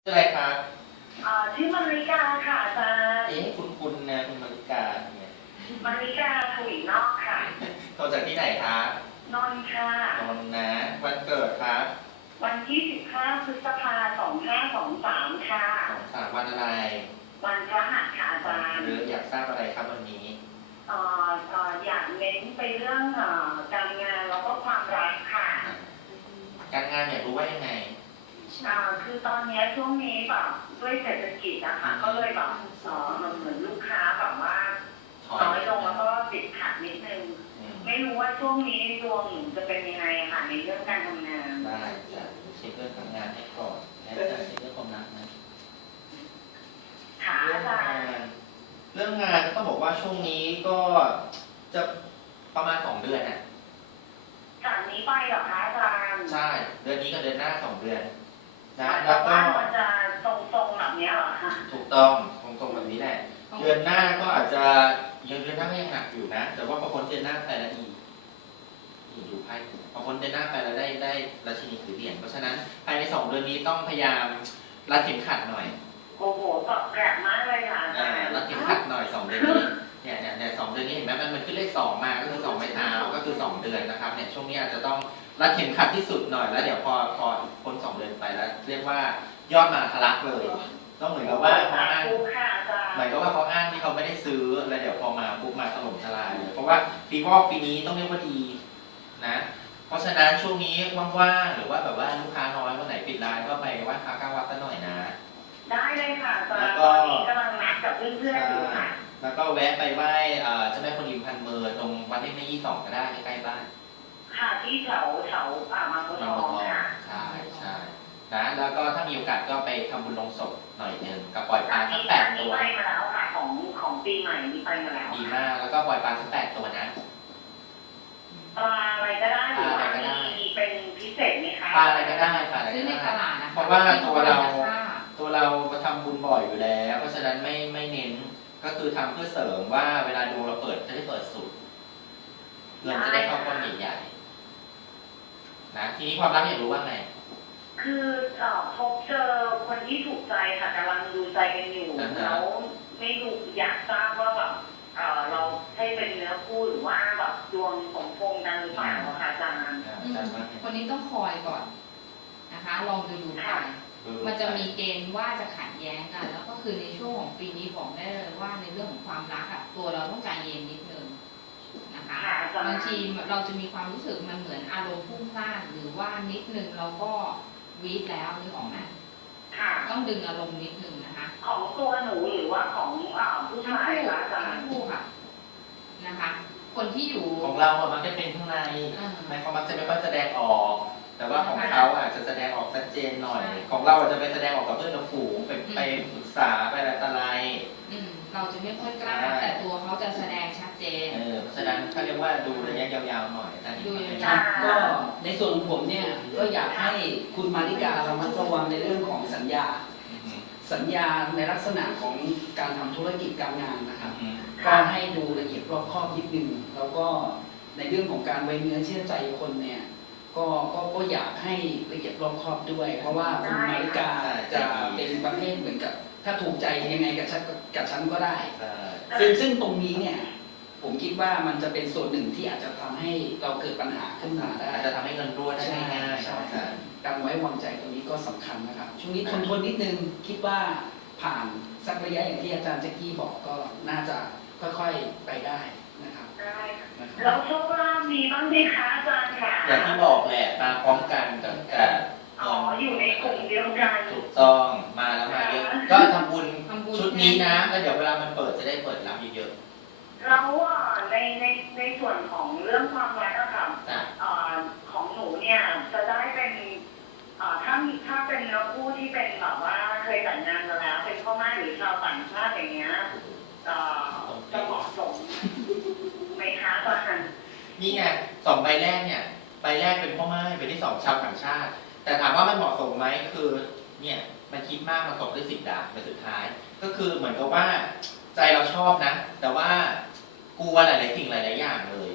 ชื่ออะไรครับชื่อมาริกาค่ะอาจารย์คุณนะคุณมาริกาเนี่ยมาริกาถวินอกค่ะโทรจากที่ไหนครับนนท์ค่ะนนท์นะวันเกิดครับวันที่15 พฤษภาคม 2523ค่ะสามวันอะไรวันพฤหัสค่ะอาจารย์หรืออยากทราบอะไรครับวันนี้อยากเน้นไปเรื่องการงานแล้วก็ความรักค่ะการงานอยากรู้ว่ายังไงคือตอนนี้ช่วงนี้แบบด้วยเศรษฐกิจนะคะก็เลยแบบเหมือนลูกค้าแบบว่าน้อยลงแล้วก็ติดขัดนิดนึงไม่รู้ว่าช่วงนี้ดวงจะเป็นยังไงค่ะในเรื่องการทำงานได้จะเช็คเรื่องทำงานให้ก่อนแล้วจะเช็คเรื่องความรักนะค่ะเรื่องงานก็ต้องบอกว่าช่วงนี้ก็จะประมาณ2 เดือนน่ะจากนี้ไปเหรอคะอาจารย์ใช่เดือนนี้กับเดือนหน้า2 เดือนนะแล้แล้ววก็มันจะตรงๆแบบนี้เหรอคะถูกต้องตรงๆแบบนี้แหละเดือนหน้าก็อาจจะยังเดือนหน้าก็ยังหนักอยู่นะแต่ว่าพอพ้นเดือนหน้าไปแล้วดูไพ่พอพ้นเดือนหน้าไปแล้วได้ราชินีถือเหรียญเพราะฉะนั้นภายใน2 เดือนนี้ต้องพยายามรัดเข็มขัดหน่อยโอ้โหตอบแกรบมากเลยค่ะรัดเข็มขัดหน่อย2 เดือนนี้เนี่ย2 เดือนนี้เห็นไหมมันขึ้นเลข2มาก็คือ2 ไม้เท้าก็คือ2 เดือนนะครับเนี่ยช่วงนี้อาจจะต้องรัดเข็มขัดที่สุดหน่อยแล้วเดี๋ยวพอพ้น2 เดือนไปแล้วเรียกว่ายอดมาทะลักเลยต้องเหมือนกับว่าเขาอ้างหมายก็ว่าเขาอ้างที่เขาไม่ได้ซื้อแล้วเดี๋ยวพอมาปุ๊บมาถล่มทลายเพราะว่าปีวอกปีนี้ต้องเรียกว่าดีนะเพราะฉะนั้นช่วงนี้ว่างๆหรือว่าแบบว่าลูกค้าน้อยวันไหนปิดร้านก็ไปไหว้พระ9 วัดซะหน่อยนะได้เลยค่ะตอนนี้กำลังนัดกับเพื่อนๆอยู่ค่ะแล้วก็แวะไปไหว้เจ้าแม่คนอิมพันเมอร์ตรงวัดเล่มใน22ก็ได้ใกล้ๆบ้านค่ะที่แถวมาโพทองค่ะใช่นะแล้วก็ถ้ามีโอกาสก็ไปทำบุญลงศพหน่อยนึงกับปล่อยปลาทั้ง8 ตัวไปมาแล้วค่ะของปีใหม่นี้ไปมาแล้วดีมากแล้วก็ปล่อยปลาทั้ง8 ตัวนะปลาอะไรก็ได้หรือว่ามีเป็นพิเศษไหมคะปลาอะไรก็ได้เพราะว่าตัวเราทำบุญบ่อยอยู่แล้วเพราะฉะนั้นไม่เน้นก็คือทำเพื่อเสริมว่าเวลาดูเราเปิดจะได้เปิดสุดเงินจะได้เข้าก้อนใหญ่ๆนะทีนี้ความรักอยากรู้ว่าไงคือพบเจอคนที่ถูกใจค่ะกำลังดูใจกันอยู่แล้วไม่รู้อยากทราบว่าแบบเราให้เป็นเนื้อคู่หรือว่าแบบดวงสมพงษ์กันหรือเปล่าคะอาจารย์คนนี้ต้องคอยก่อนนะคะลองดูไปมันจะมีเกณฑ์ว่าจะขัดแย้งกันแล้วก็คือในช่วงของปีนี้บอกได้เลยว่าในเรื่องของความรักอะตัวเราต้องใจเย็นนิดนึงนะคะบางทีเราจะมีความรู้สึกมันเหมือนอารมณ์พุ่งพล่านหรือว่านิดนึงเราก็วีดแล้วนึกออกไหมต้องดึงอารมณ์นิดนึงนะคะของตัวหนูหรือว่าของผู้ชายทั้งคู่ค่ะนะคะคนที่อยู่ของเราอะมันจะเป็นข้างในเขามักจะไม่ค่อยแสดงออกแต่ว่าของเขาอาจจะแสดงออกชัดเจนหน่อยของเราอาจจะไปแสดงออกกับเพื่อนกับฝูงไปปรึกษาไปอะไรเราจะไม่ค่อยกล้าแต่ตัวเขาจะแสดงชัดเจนแสดงเขาเรียกว่าดูระยะยาวๆหน่อยดูยาวก็ในส่วนของผมเนี่ยก็อยากให้คุณมาริการะมัดระวังในเรื่องของสัญญาในลักษณะของการทำธุรกิจการงานนะครับก็ให้ดูละเอียดรอบคอบนิดนึงแล้วก็ในเรื่องของการไว้เนื้อเชื่อใจคนเนี่ยก็อยากให้ละเอียดรอบคอบด้วยเพราะว่าคุณมาริกาจะเป็นประเภทเหมือนกับถ้าถูกใจยังไงกับฉันก็ได้ซึ่งตรงนี้เนี่ยผมคิดว่ามันจะเป็นส่วนหนึ่งที่อาจจะทำให้เราเกิดปัญหาขึ้นมาได้อาจจะทำให้เงินรั่วได้ง่ายๆการไว้วางใจตรงนี้ก็สำคัญนะครับช่วงนี้ทนนิดนึงคิดว่าผ่านสักระยะอย่างที่อาจารย์แจ็คกี้บอกก็น่าจะค่อยๆไปได้นะครับแล้วโชคลาภมีบ้างไหมคะอาจารย์ค่ะอย่างที่บอกแหละมาพร้อมกันกับอยู่ในกลุ่มเดียวกันถูกต้องมาแล้วมาเยอะก็ทำบุญชุดนี้นะแล้วเดี๋ยวเวลามันเปิดจะได้เปิดรับเยอะๆแล้วในส่วนของเรื่องความรักค่ะของหนูเนี่ยจะได้เป็นถ้าเป็นเนื้อคู่ที่เป็นแบบว่าเคยแต่งงานมาแล้วเป็นพ่อแม่หรือชาวต่างชาติอย่างเงี้ยจะเหมาะสมไหมคะตอนนั้นนี่ไง2 ใบแรกเนี่ยใบแรกเป็นพ่อไม้ใบที่2ชาวต่างชาติแต่ถามว่ามันเหมาะสมไหมคือเนี่ยมันคิดมากมันตกด้วย10 ดาบในสุดท้ายก็คือเหมือนกับว่าใจเราชอบนะแต่ว่ากลัวหลายๆสิ่งหลายๆอย่างเลย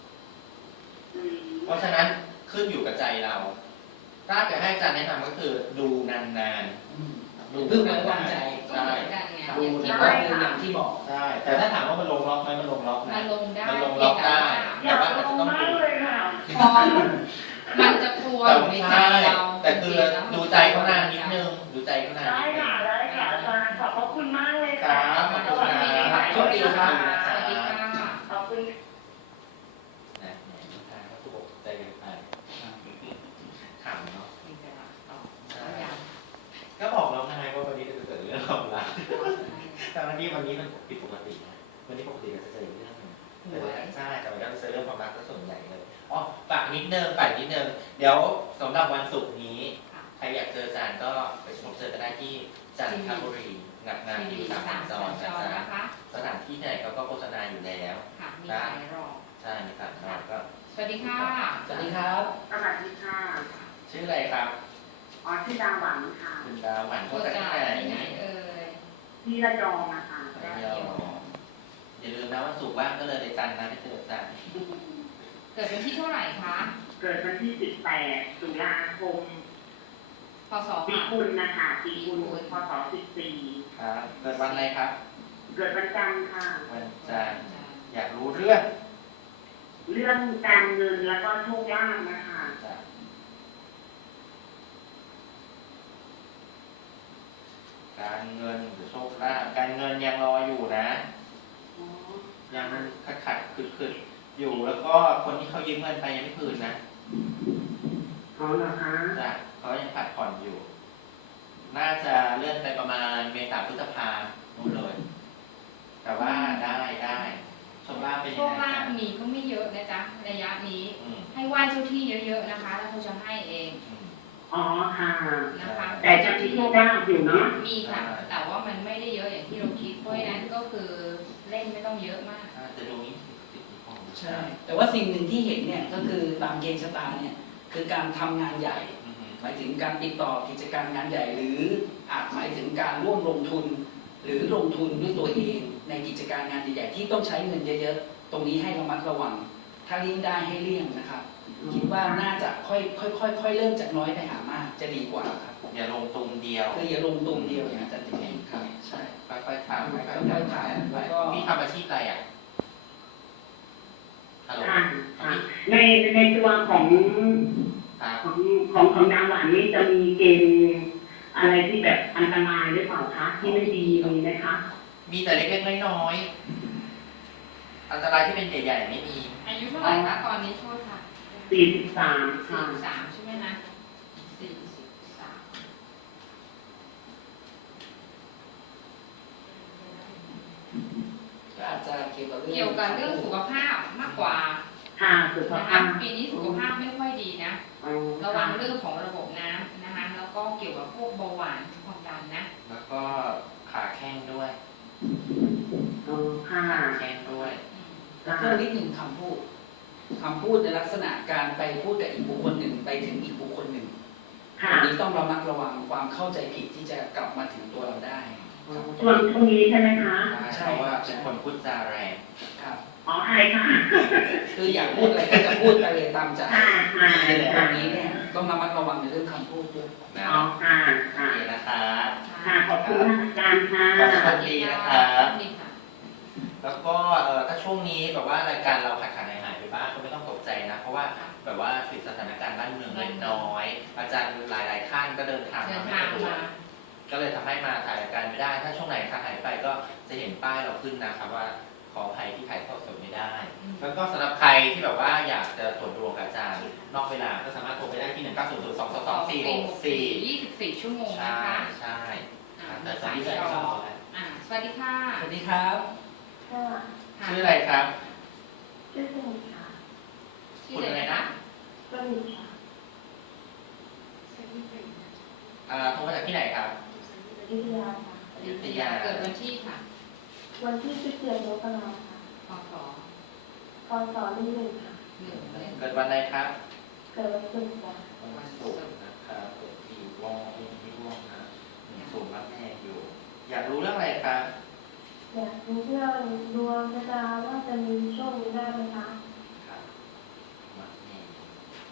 เพราะฉะนั้นขึ้นอยู่กับใจเราถ้าจะให้อาจารย์แนะนำก็คือดูนานพึ่งไว้วางใจก็เหมือนกันไงดูอย่างนะที่ก็บอกคืออย่างที่บอกใช่ แต่ถ้าถามว่ามันลงล็อกไหมมันลงล็อกนะมันลงได้มันลงล็อกได้อยากลงมากเลยค่ะพอมันจะกลัวอยู่ในใจเราแต่คือดูใจเขานานนิดนึง ดูใจเขานานได้นิดนึงค่ะได้ค่ะอาจารย์ขอบพระคุณมากเลยคค่ะรับขอบคุณครับโชคดีครับสวัสดีค่ะขอบคุณนะเนี่ยลูกค้าก็ถูกใจกันไปขำเนาะมีเวลาต่อแล้วยังก็บอกแล้วไงว่าวันนี้จะเกิดเรื่องความรักแต่วันนี้มันผิดปกตินะวันนี้ปกติเราจะเจออีกเรื่องหนึงหวยใช่แต่วันนี้เราจะเจอเรื่องความรักซะส่วนใหญ่เลยอ๋อฝากนิดนึงเดี๋ยวสำหรับวันศุกร์นี้ ใครอยากเจออาจารย์ก็ไปพบเจอกันได้ที่จันทบุรีงานที่สามสัญจรนะจ๊ะนะคะสถานที่ไหนเขาก็โฆษณาอยู่แล้วค่ะมีหลายรอบใช่ในสามรอบก็สวัสดีค่ะสวัสดีครับสวัสดีค่ะชื่ออะไรครับอ๋อชื่อดาวหวังค่ะคุณดาวหมันโคโฆษจาณาที่ไหนเอ่ยที่ระยองนะคะระยองอย่าลืมนะวันศุกร์ว่างก็เลยไปจันทร์นะไปเจออาจารย์เกิดเป็นที่เท่าไหร่คะเกิดวันที่ 18 ตุลาคมพศปีค่ะกุลนะคะปีกุลพศ 14 ครับเกิดวันอะไรครับเกิดวันจันทร์ค่ะวันจันทร์อยากรู้เรื่องเรื่องการเงินแล้วก็โชคลาภนะคะการเงินหรือโชคลาภการเงินยังรออยู่นะอ๋อยังขัดขึ้นอยู่แล้วก็คนที่เขายืมเงินไปยังไม่คืนนะอ๋อเหรอคะจ้ะเขายังผัดผ่อนอยู่ น่าจะเลื่อนไปประมาณเมษาพฤษภานู่นเลย แต่ว่าได้โชคลาภเป็นโชยังคไงลาภจ๊ะมีก็ไม่เยอะนะจ๊ะระยะนี้อืมให้ไหว้เจ้าที่เยอะๆนะคะ แล้วเขาจะให้เองอืมอ๋อค่ะนะคะแต่จะมีโชคลาภอยู่เนาะมีค่ะ แต่ว่ามันไม่ได้เยอะอย่างที่เราคิด เพราะฉะนั้นก็คือเล่นไม่ต้องเยอะมากน่าจะดูนี้ติดที่คอใช่ แต่ว่าสิ่งหนึ่งที่เห็นเนี่ยก็คือตามเกณฑ์ชะตาเนี่ยคือการทำงานใหญ่อืมหมายถึงการติดต่อกิจการงานใหญ่ หรืออาจหมายถึงการร่วมลงทุน หรือลงทุนด้วยตัวเองในกิจการงานใหญ่ๆที่ต้องใช้เงินเยอะๆ ตรงนี้ให้ระมัดระวัง ถ้าเลี่ยงได้ให้เลี่ยงนะครับ คิดว่าน่าจะค่อยเริ่มจากน้อยไปหามากจะดีกว่าครับอย่าลงตุมเดียวคืออย่าลงตุ่มเดียวอย่างอาจารย์ติ๊กครับใช่ค่อยๆทำค่ค่ออยยๆทำๆแล้วก็พี่ทำอาชีพอะไรอ่ะฮัลโหลค่ะค่ะในตัวของครับของดาวหวานนี่จะมีเกณฑ์อะไรที่แบบอันตรายหรือเปล่าคะที่ไม่ดีมีไหมคะมีแต่เล็กๆน้อยๆอันตรายที่เป็นใหญ่ๆไม่มีอายุเท่าไหร่คะตอนนี้โทษค่ะ 43 ค่ะ 43ใช่ไหมนะ43 ก็อาจจะเกี่ยวกับเรื่องเกี่ยวกับเรื่องสุขภาพมากกว่าค่ะสุขนะภาคะพปีนี้สุขภาพไม่ค่อยดีนะอ๋อระวังเรื่องของระบบน้ำนะคะ แล้วก็เกี่ยวกับพวกเบาหวานความดันนะแล้วก็ขาแข้งด้วยอ๋อค่ะขาแข้งด้วยแล้วเพิ่มนิดหนึ่งคำพูดในลักษณะการไปพูดกับอีกบุคคลหนึ่งไปถึงอีกบุคคลหนึ่งค่ะอันนี้ต้องระมัดระวังความเข้าใจผิดที่จะกลับมาถึงตัวเราได้ครับช่วงนี้ใช่ไหมคะใช่เพราะว่าเป็นคนพูดจาแรงครับอ๋อใช่ค่ะคืออยากพูดอะไรก็จะพูดไปเลยตามใจค่ะค่ะในตรงนี้เนี่ยต้องระมัดระวังในเรื่องคำพูดด้วยนะอ๋อค่ะโอค่ะเคนะคะค่ะขอบคุณท่านอาจารย์ค่ะขอบคุณ ดีนะครับดีค่ะแล้วก็ถ้าช่วงนี้แบบว่ารายการเราขาดหายไปบ้างก็ไม่ต้องตกใจนะ เพราะว่าแบบว่าติดสถานการณ์บ้านเมืองเล็กน้อย อาจารย์หลายๆท่านก็เดินทางเดิมาน ไม่ทางสะดวกมาก็เลยทำให้มาถ่ายรายการไม่ได้ ถ้าช่วงไหนขาดหายไปก็จะเห็นป้ายเราขึ้นนะครับว่าขออภัยที่ถ่ายทอดสดไม่ได้ แล้วก็สำหรับใครที่แบบว่าอยากจะตรวจดวงกับอาจารย์นอกเวลาก็สามารถโทรไปได้ที่ 1 9 0 0 2 2 2 4 6 4 24 ชั่วโมงใช่นะคะใช่อ่าแต่ตอนสายนี้จใส่อจอแล้วสวัสดีค่ะสวัสดีครับค่ะค่ะชื่ออะไรครับชื่อสนิทค่ะชื่ออะไรนะคะสนิทค่ะโทรมาจากที่ไหนครับอยุธยาค่ะอยุธยาเกิดวันที่ค่ะวันที่17 มกราคมค่ะพศพศ11ค่ะ 1เลยเกิดวันอะไรครับเกิดวันศุกร์ค่ะวันศุกร์นะครับเกิดที่ว่องไม่ว่องนะสูงรับแน่อยู่ อยากรู้เรื่องอะไรครับอยากรู้เรื่องดวงชะตาว่าจะมีโชคมีลาภไหมคะครับมักแน่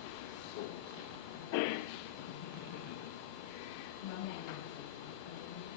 สูงน้องแมน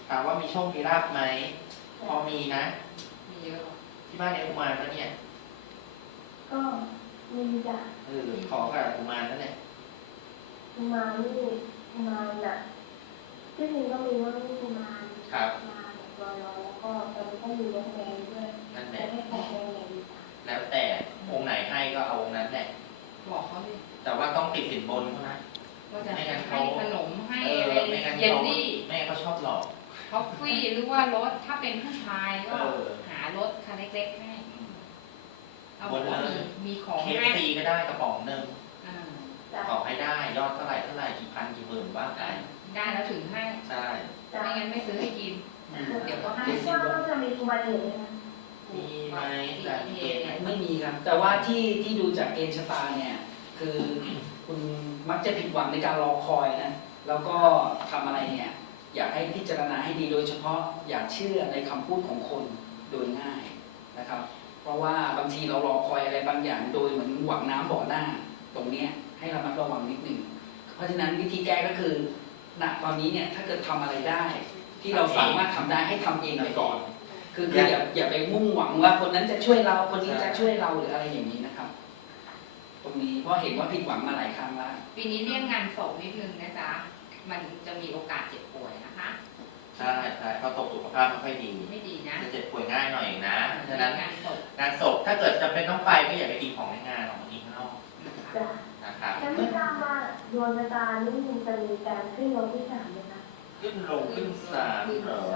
ถามว่ามีโชคมีลาภไหมพอมีนะมีเยอะที่บ้านเลี้ยงกุมารปะเนี่ยก็มีจ้ะขอกับกุมารนั่นแหละมานี่มาน่ะที่จริงก็มีว่านี่มาครับมาแบบลอยๆแล้วก็ตอนนี้ก็มีรถแดงด้วยนั่นแหแต่ละให้ของแดงๆดีกว่าแล้วแต่องค์ไหนให้ก็เอาองค์นั้นแหละบอกเขาดิแต่ว่าต้องติดสินบนเขานะว่าจะไม่งั้นให้เขาขนมให้ไม่งั้นเยลเขาลี่ไม่งั้นเขาชอบหลอกทอฟฟี่หรือว่ารถถ้าเป็นผู้ชายก็เออหารถคันเล็กๆให้เอาบอกว่ามีของเคให้ซีก็ได้กระป๋องหนึ่งอ่าจ้ะขอให้ได้ยอดเท่าไหร่กี่พันกี่หมื่นว่าไปได้แล้วถึงให้ใช่จ้ะไม่งั้นไม่ซื้อให้กิน เดี๋ยวก็ให้คิดว่าก็จะมีอุบัติเหตุไหมคะมีไหมแต่มีเกณฑ์ไหมไม่มีครับ แต่ว่าที่ดูจากเกณฑ์ชะตาเนี่ย คือคุณมักจะผิดหวังในการรอคอยนะ แล้วก็ทำอะไรเนี่ย อยากให้พิจารณาให้ดีโดยเฉพาะอย่าเชื่อในคำพูดของคนโดยง่ายนะครับ เพราะว่าบางทีเรารอคอยอะไรบางอย่างโดยเหมือนหวังน้ำบ่อหน้า ตรงเนี้ยให้ระมัดระวังนิดหนึ่งเพราะฉะนั้นวิธีแก้ก็คือณตอนนี้เนี่ยถ้าเกิดทำอะไรได้ ที่เราสามารถทำได้ให้ทำเองไปก่อน คืออย่าไปมุ่งหวังว่าคนนั้นจะช่วยเราคนนี้จะช่วยเราหรืออะไรอย่างนี้นะครับ ตรงนี้เพราะเห็นว่าผิดหวังมาหลายครั้งแล้วปีนี้เลี่ยงงานศพนิดนึงนะจ๊ะ มันจะมีโอกาสเจ็บป่วยนะคะใช่เขาตกสุขภาพไม่ค่อยดีไม่ดีนะจะเจ็บป่วยง่ายหน่อยเองนะเพราะฉะเลี่นั้ยนงงานศพงานศพถ้าเกิดจำเป็นต้องไปก็อย่าไปกินของในงานออกมากินข้างนอกนะคะจ้ะนะครับฉันไม่ทราบว่าดวงชะตานี่มันจะมีการขึ้นลงที่สามไหมคะขึ้นลงขึ้นศาลเหรอ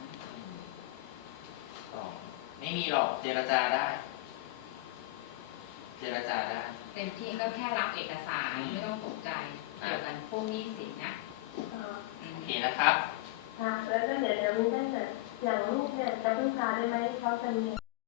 ไม่มีหรอกเจรจาได้ เจรจาได้เต็มที่ก็แค่รับเอกสารไม่ต้องตกใจเกี่ยวกันพวกหนี้สินนะอ่าโอเคนะครับค่ะแล้วก็เดี๋ยวมีได้แต่อย่างลูกเนี่ยจะพึ่งพาได้ไหมเขาจะมี